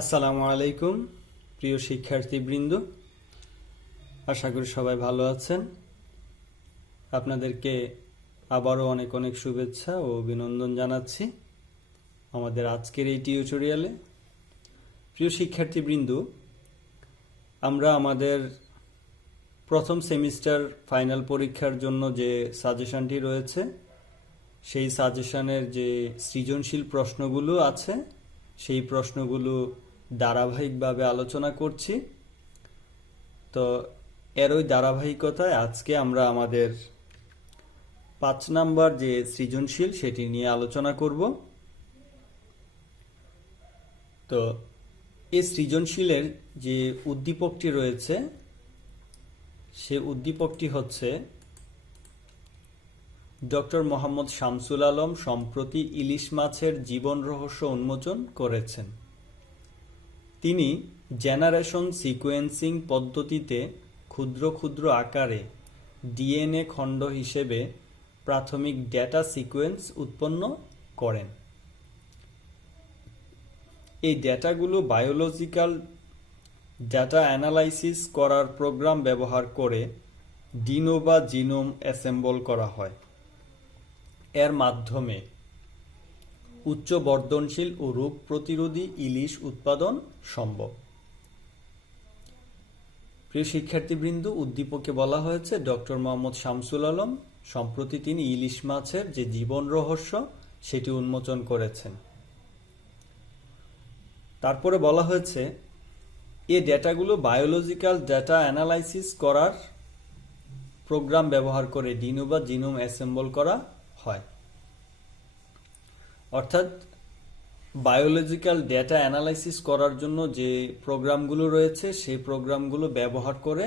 আসসালামু আলাইকুম, প্রিয় শিক্ষার্থীবৃন্দ। আশা করি সবাই ভালো আছেন। আপনাদেরকে আবারও অনেক অনেক শুভেচ্ছা ও অভিনন্দন জানাচ্ছি আমাদের আজকের এই টিউটোরিয়ালে। প্রিয় শিক্ষার্থীবৃন্দ, আমরা আমাদের প্রথম সেমিস্টার ফাইনাল পরীক্ষার জন্য যে সাজেশনটি রয়েছে, সেই সাজেশনের যে সৃজনশীল প্রশ্নগুলো আছে সেই প্রশ্নগুলো ধারাবাহিকভাবে আলোচনা করছি। তো এর ওই ধারাবাহিকতায় আজকে আমরা আমাদের পাঁচ নাম্বার যে সৃজনশীল সেটি নিয়ে আলোচনা করব। তো এই সৃজনশীলের যে উদ্দীপকটি রয়েছে, সে উদ্দীপকটি হচ্ছে ডক্টর মোহাম্মদ শামসুল আলম সম্প্রতি ইলিশ মাছের জীবন রহস্য উন্মোচন করেছেন। তিনি জেনারেশন সিকোয়েন্সিং পদ্ধতিতে ক্ষুদ্র ক্ষুদ্র আকারে ডিএনএ খণ্ড হিসেবে প্রাথমিক ডেটা সিকোয়েন্স উৎপন্ন করেন। এই ডেটাগুলো বায়োলজিক্যাল ডেটা অ্যানালাইসিস করার প্রোগ্রাম ব্যবহার করে ডিনোভা জিনোম অ্যাসেম্বল করা হয়। এর মাধ্যমে উচ্চ বর্ধনশীল ও রোগ প্রতিরোধী ইলিশ উৎপাদন সম্ভব। প্রিয় শিক্ষার্থীবৃন্দ, উদ্দীপকে বলা হয়েছে ডক্টর মোহাম্মদ শামসুল আলম, সম্প্রতি তিনি ইলিশ মাছের যে জীবন রহস্য, সেটি উন্মোচন করেছেন। তারপরে বলা হয়েছে, এ ডেটাগুলো বায়োলজিক্যাল ডেটা অ্যানালাইসিস করার প্রোগ্রাম ব্যবহার করে ডিনোভা জিনোম অ্যাসেম্বল করা হয়। অর্থাৎ বায়োলজিক্যাল ডেটা অ্যানালাইসিস করার জন্য যে প্রোগ্রামগুলো রয়েছে, সেই প্রোগ্রামগুলো ব্যবহার করে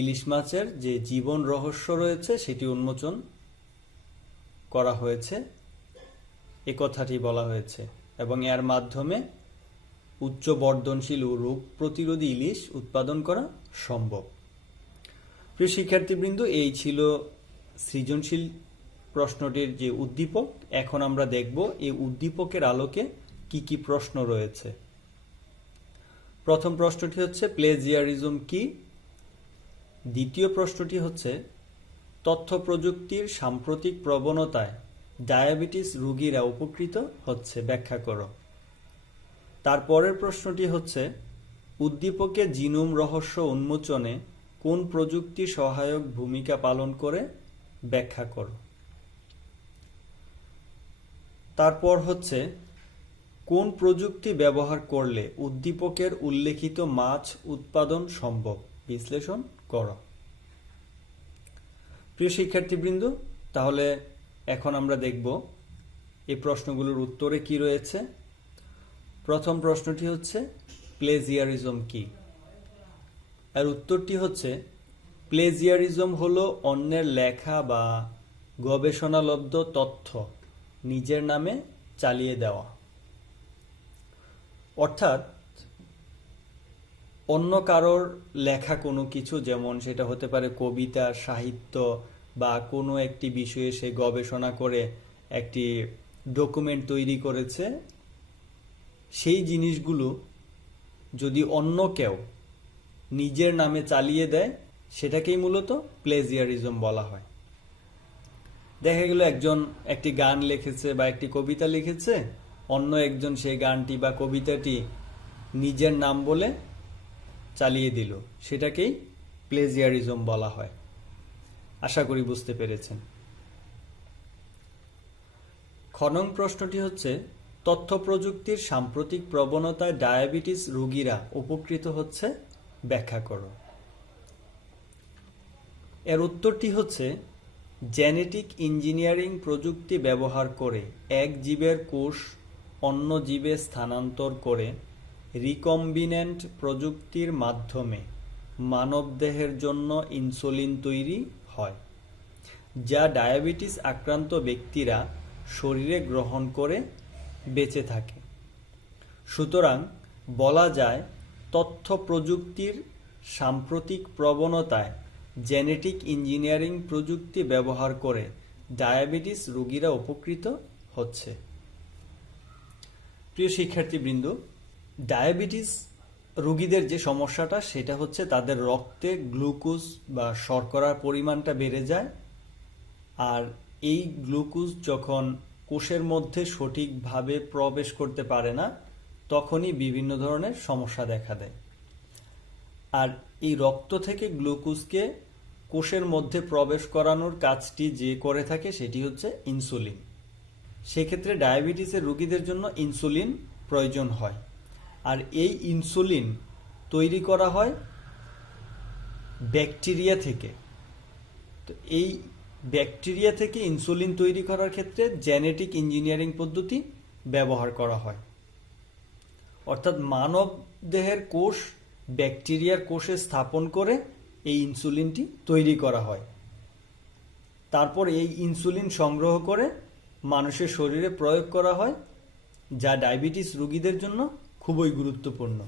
ইলিশ মাছের যে জীবন রহস্য রয়েছে, সেটি উন্মোচন করা হয়েছে। এ কথাটি বলা হয়েছে এবং এর মাধ্যমে উচ্চ বর্ধনশীল ও রোগ প্রতিরোধী ইলিশ উৎপাদন করা সম্ভব। প্রিয় শিক্ষার্থীবৃন্দ, এই ছিল সৃজনশীল প্রশ্নটির যে উদ্দীপক, এখন আমরা দেখব এই উদ্দীপকের আলোকে কি কি প্রশ্ন রয়েছে। প্রথম প্রশ্নটি হচ্ছে, প্লেজিয়ারিজম কি? দ্বিতীয় প্রশ্নটি হচ্ছে, তথ্য প্রযুক্তির সাম্প্রতিক প্রবণতায় ডায়াবেটিস রোগীরা উপকৃত হচ্ছে, ব্যাখ্যা করো। তারপরের প্রশ্নটি হচ্ছে, উদ্দীপকে জিনোম রহস্য উন্মোচনে কোন প্রযুক্তি সহায়ক ভূমিকা পালন করে? ব্যাখ্যা করো। তারপর হচ্ছে, কোন প্রযুক্তি ব্যবহার করলে উদ্দীপকের উল্লেখিত মাছ উৎপাদন সম্ভব? বিশ্লেষণ করো। প্রিয় শিক্ষার্থীবৃন্দ, তাহলে এখন আমরা দেখব এই প্রশ্নগুলোর উত্তরে কি রয়েছে। প্রথম প্রশ্নটি হচ্ছে, প্লেজিয়ারিজম কি? আর উত্তরটি হচ্ছে প্লেজিয়ারিজম হলো অন্যের লেখা বা গবেষণালব্ধ তথ্য নিজের নামে চালিয়ে দেওয়া। অর্থাৎ অন্য কারোর লেখা কোনো কিছু, যেমন সেটা হতে পারে কবিতা, সাহিত্য বা কোনো একটি বিষয়ে সে গবেষণা করে একটি ডকুমেন্ট তৈরি করেছে, সেই জিনিসগুলো যদি অন্য কেউ নিজের নামে চালিয়ে দেয় সেটাকেই মূলত প্লেজিয়ারিজম বলা হয়। দেখা গেল একজন একটি গান লিখেছে বা একটি কবিতা লিখেছে, অন্য একজন সেই গানটি বা কবিতাটি নিজের নাম বলে চালিয়ে দিল। সেটাকেই প্লেজিয়ারিজম বলা হয়। আশা করি বুঝতে পেরেছেন। খনন প্রশ্নটি হচ্ছে, তথ্য প্রযুক্তির সাম্প্রতিক প্রবণতায় ডায়াবেটিস রোগীরা উপকৃত হচ্ছে? ব্যাখ্যা করো। এর উত্তরটি হচ্ছে জেনেটিক ইঞ্জিনিয়ারিং প্রযুক্তি ব্যবহার করে এক জীবের কোষ অন্য জীবে স্থানান্তর করে রিকম্বিনেন্ট প্রযুক্তির মাধ্যমে মানবদেহের জন্য ইনসুলিন তৈরি হয়, যা ডায়াবেটিস আক্রান্ত ব্যক্তিরা শরীরে গ্রহণ করে বেঁচে থাকে। সুতরাং বলা যায়, তথ্য প্রযুক্তির সাম্প্রতিক প্রবণতায় জেনেটিক ইঞ্জিনিয়ারিং প্রযুক্তি ব্যবহার করে ডায়াবেটিস রোগীরা উপকৃত হচ্ছে। প্রিয় শিক্ষার্থীবৃন্দ, ডায়াবেটিস রোগীদের যে সমস্যাটা, সেটা হচ্ছে তাদের রক্তে গ্লুকোজ বা শর্করার পরিমাণটা বেড়ে যায়। আর এই গ্লুকোজ যখন কোষের মধ্যে সঠিকভাবে প্রবেশ করতে পারে না, তখনই বিভিন্ন ধরনের সমস্যা দেখা দেয়। আর এই রক্ত থেকে গ্লুকোজকে কোষের মধ্যে প্রবেশ করানোর কাজটি যে করে থাকে সেটি হচ্ছে ইনসুলিন। সেক্ষেত্রে ডায়াবেটিসের রোগীদের জন্য ইনসুলিন প্রয়োজন হয়। আর এই ইনসুলিন তৈরি করা হয় ব্যাকটেরিয়া থেকে। তো এই ব্যাকটেরিয়া থেকে ইনসুলিন তৈরি করার ক্ষেত্রে জেনেটিক ইঞ্জিনিয়ারিং পদ্ধতি ব্যবহার করা হয়। অর্থাৎ মানব দেহের কোষ ব্যাকটেরিয়ার কোষে স্থাপন করে এই ইনসুলিনটি তৈরি করা হয়। তারপর এই ইনসুলিন সংগ্রহ করে মানুষের শরীরে প্রয়োগ করা হয়, যা ডায়াবেটিস রোগীদের জন্য খুবই গুরুত্বপূর্ণ।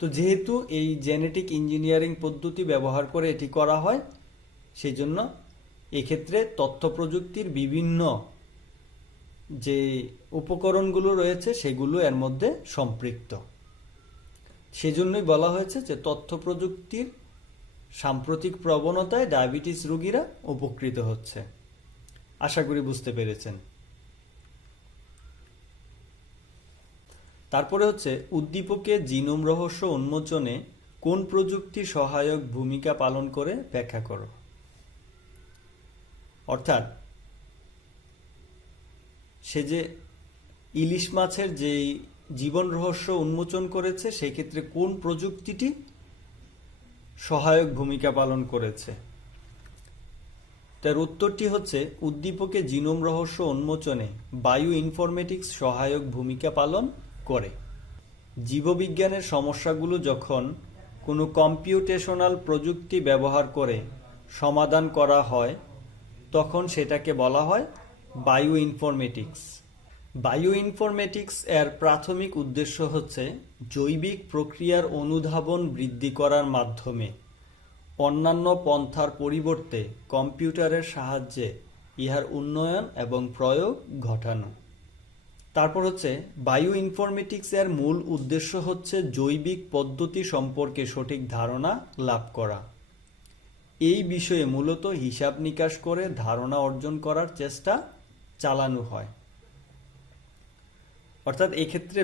তো যেহেতু এই জেনেটিক ইঞ্জিনিয়ারিং পদ্ধতি ব্যবহার করে এটি করা হয় সেই জন্য এক্ষেত্রে তথ্য প্রযুক্তির বিভিন্ন যে উপকরণগুলো রয়েছে, সেগুলো এর মধ্যে সম্পৃক্ত। সেজন্যই বলা হয়েছে যে তথ্য প্রযুক্তির সাম্প্রতিক প্রবণতায় ডায়াবেটিস রোগীরা উপকৃত হচ্ছে। আশা করি বুঝতে পেরেছেন। তারপরে হচ্ছে, উদ্দীপকে জিনোম রহস্য উন্মোচনে কোন প্রযুক্তি সহায়ক ভূমিকা পালন করে ব্যাখ্যা করো। অর্থাৎ, সে যে ইলিশ মাছের যে জীবন রহস্য উন্মোচন করেছে সেই ক্ষেত্রে কোন প্রযুক্তিটি সহায়ক ভূমিকা পালন করেছে। তার উত্তরটি হচ্ছে, উদ্দীপকে জিনোম রহস্য উন্মোচনে বায়ু ইনফরমেটিক্স সহায়ক ভূমিকা পালন করে। জীববিজ্ঞানের সমস্যাগুলো যখন কোনো কম্পিউটেশনাল প্রযুক্তি ব্যবহার করে সমাধান করা হয়, তখন সেটাকে বলা হয় বায়ো ইনফরমেটিক্স। বায়ো ইনফরমেটিক্স এর প্রাথমিক উদ্দেশ্য হচ্ছে জৈবিক প্রক্রিয়ার অনুধাবন বৃদ্ধি করার মাধ্যমে অন্যান্য পন্থার পরিবর্তে কম্পিউটারের সাহায্যে ইহার উন্নয়ন এবং প্রয়োগ ঘটানো। তারপর হচ্ছে বায়ো ইনফরমেটিক্স এর মূল উদ্দেশ্য হচ্ছে জৈবিক পদ্ধতি সম্পর্কে সঠিক ধারণা লাভ করা। এই বিষয়ে মূলত হিসাব নিকাশ করে ধারণা অর্জন করার চেষ্টা চালানো হয়। অর্থাৎ এক্ষেত্রে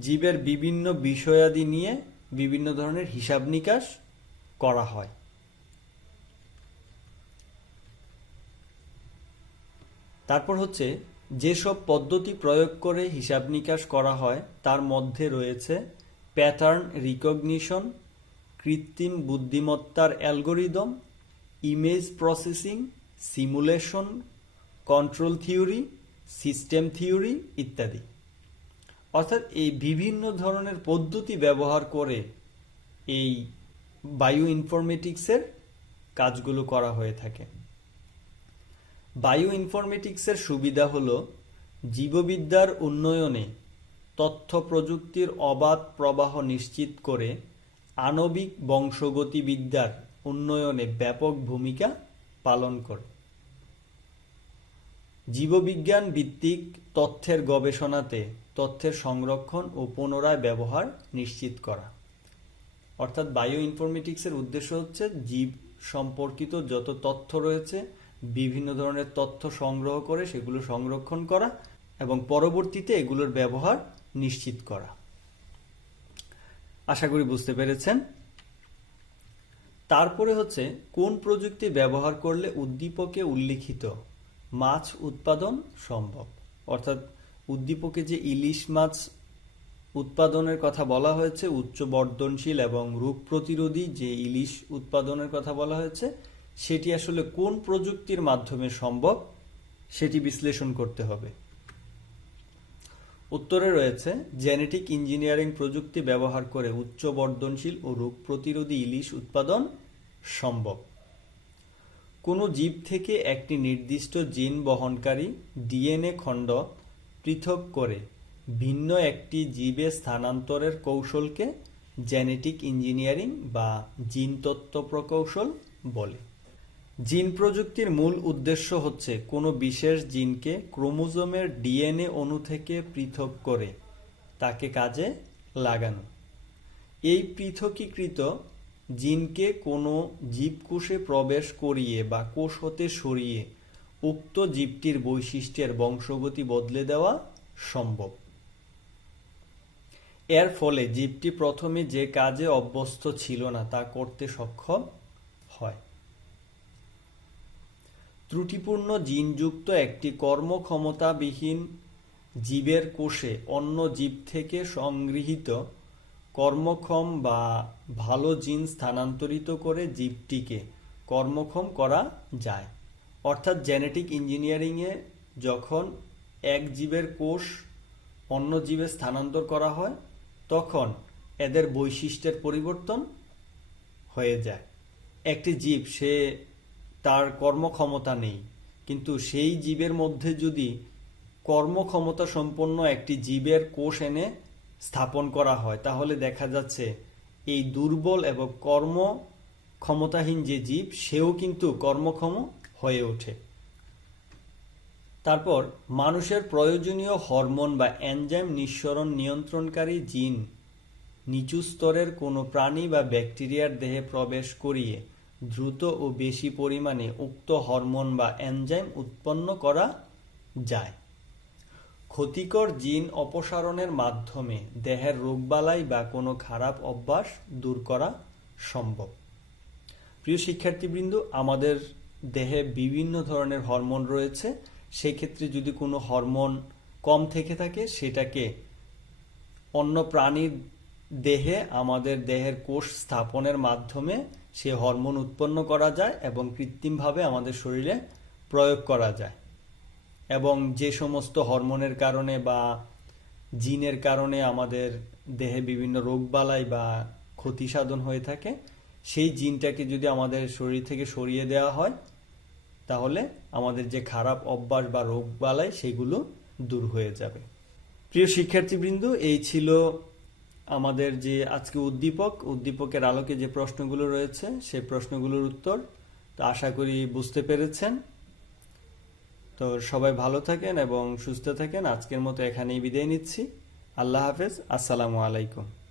জীবের বিভিন্ন বিষয়াদি নিয়ে বিভিন্ন ধরনের হিসাব নিকাশ করা হয়। তারপর হচ্ছে, যেসব পদ্ধতি প্রয়োগ করে হিসাব নিকাশ করা হয়, তার মধ্যে রয়েছে প্যাটার্ন রিকগনিশন কৃত্রিম বুদ্ধিমত্তার algorithm image processing simulation control theory system theory ইত্যাদি। অর্থাৎ এই বিভিন্ন ধরনের পদ্ধতি ব্যবহার করে এই বায়ো ইনফরমেটিক্সের কাজগুলো করা হয়ে থাকে। বায়ো ইনফরমেটিক্সের সুবিধা হল জীববিদ্যার উন্নয়নে তথ্য প্রযুক্তির অবাধ প্রবাহ নিশ্চিত করে আণবিক বংশগতিবিদ্যার উন্নয়নে ব্যাপক ভূমিকা পালন করে। জীববিজ্ঞান ভিত্তিক তথ্যের গবেষণাতে তথ্যের সংরক্ষণ ও পুনরায় ব্যবহার নিশ্চিত করা। অর্থাৎ বায়ো ইনফরমেটিক্সের উদ্দেশ্য হচ্ছে জীব সম্পর্কিত যত তথ্য রয়েছে, বিভিন্ন ধরনের তথ্য সংগ্রহ করে সেগুলো সংরক্ষণ করা এবং পরবর্তীতে এগুলোর ব্যবহার নিশ্চিত করা। আশা করি বুঝতে পেরেছেন। তারপরে হচ্ছে কোন প্রযুক্তি ব্যবহার করলে উদ্দীপকে উল্লিখিত মাছ উৎপাদন সম্ভব? অর্থাৎ উদ্দীপকে যে ইলিশ মাছ উৎপাদনের কথা বলা হয়েছে, উচ্চ বর্ধনশীল এবং রোগ প্রতিরোধী যে ইলিশ উৎপাদনের কথা বলা হয়েছে, সেটি আসলে কোন প্রযুক্তির মাধ্যমে সম্ভব সেটি বিশ্লেষণ করতে হবে। উত্তরে রয়েছে, জেনেটিক ইঞ্জিনিয়ারিং প্রযুক্তি ব্যবহার করে উচ্চ বর্ধনশীল ও রোগ প্রতিরোধী ইলিশ উৎপাদন সম্ভব। কোনো জীব থেকে একটি নির্দিষ্ট জিন বহনকারী ডিএনএ খণ্ড পৃথক করে ভিন্ন একটি জীবে স্থানান্তরের কৌশলকে জেনেটিক ইঞ্জিনিয়ারিং বা জিন তত্ত্ব প্রকৌশল বলে। জিন প্রযুক্তির মূল উদ্দেশ্য হচ্ছে কোনো বিশেষ জিনকে ক্রোমোজোমের ডিএনএ অণু থেকে পৃথক করে তাকে কাজে লাগানো। এই পৃথকীকৃত জিনকে কোনো জীবকোষে প্রবেশ করিয়ে বা কোষ হতে সরিয়ে উক্ত জীবটির বৈশিষ্ট্যের বংশগতি বদলে দেওয়া সম্ভব। এর ফলে জীবটি প্রথমে যে কাজে অভ্যস্ত ছিল না, তা করতে সক্ষম হয়। ত্রুটিপূর্ণ জিনযুক্ত একটি কর্মক্ষমতাবিহীন জীবের কোষে অন্য জীব থেকে সংগৃহীত কর্মক্ষম বা ভালো জিন স্থানান্তরিত করে জীবটিকে কর্মক্ষম করা যায়। অর্থাৎ জেনেটিক ইঞ্জিনিয়ারিংয়ে যখন এক জীবের কোষ অন্য জীবে স্থানান্তর করা হয়, তখন এদের বৈশিষ্ট্যের পরিবর্তন হয়ে যায়। একটি জীব, সে তার কর্মক্ষমতা নেই, কিন্তু সেই জীবের মধ্যে যদি কর্মক্ষমতা সম্পন্ন একটি জীবের কোষ এনে স্থাপন করা হয়, তাহলে দেখা যাচ্ছে এই দুর্বল এবং কর্ম ক্ষমতাহীন যে জীব, সেও কিন্তু কর্মক্ষম হয়ে ওঠে। তারপর মানুষের প্রয়োজনীয় হরমোন বা এনজাইম নিঃসরণ নিয়ন্ত্রণকারী জিন নিচু স্তরের কোনো প্রাণী বা ব্যাকটেরিয়ার দেহে প্রবেশ করিয়ে দ্রুত ও বেশি পরিমাণে উক্ত হরমোন বা এনজাইম উৎপন্ন করা যায়। ক্ষতিকর জিন অপসারণের মাধ্যমে দেহের রোগবালাই বা কোনো খারাপ অভ্যাস দূর করা সম্ভব। প্রিয় শিক্ষার্থীবৃন্দ, আমাদের দেহে বিভিন্ন ধরনের হরমোন রয়েছে, সেক্ষেত্রে যদি কোনো হরমোন কম থেকে থাকে, সেটাকে অন্য প্রাণীর দেহে, আমাদের দেহের কোষ স্থাপনের মাধ্যমে সে হরমোন উৎপন্ন করা যায় এবং কৃত্রিমভাবে আমাদের শরীরে প্রয়োগ করা যায়। এবং যে সমস্ত হরমোনের কারণে বা জিনের কারণে আমাদের দেহে বিভিন্ন রোগবালাই বা ক্ষতি সাধন হয়ে থাকে, সেই জিনটাকে যদি আমাদের শরীর থেকে সরিয়ে দেওয়া হয় তাহলে আমাদের যে খারাপ অভ্যাস বা রোগ রোগবালাই সেগুলো দূর হয়ে যাবে। প্রিয় শিক্ষার্থীবৃন্দ, এই ছিল আমাদের যে আজকে উদ্দীপক। উদ্দীপকের আলোকে যে প্রশ্নগুলো রয়েছে সেই প্রশ্নগুলোর উত্তর তো আশা করি বুঝতে পেরেছেন। তো সবাই ভালো থাকেন এবং সুস্থ থাকেন। আজকের মতো এখানেই বিদায় নিচ্ছি। আল্লাহ হাফেজ। আসসালামু আলাইকুম।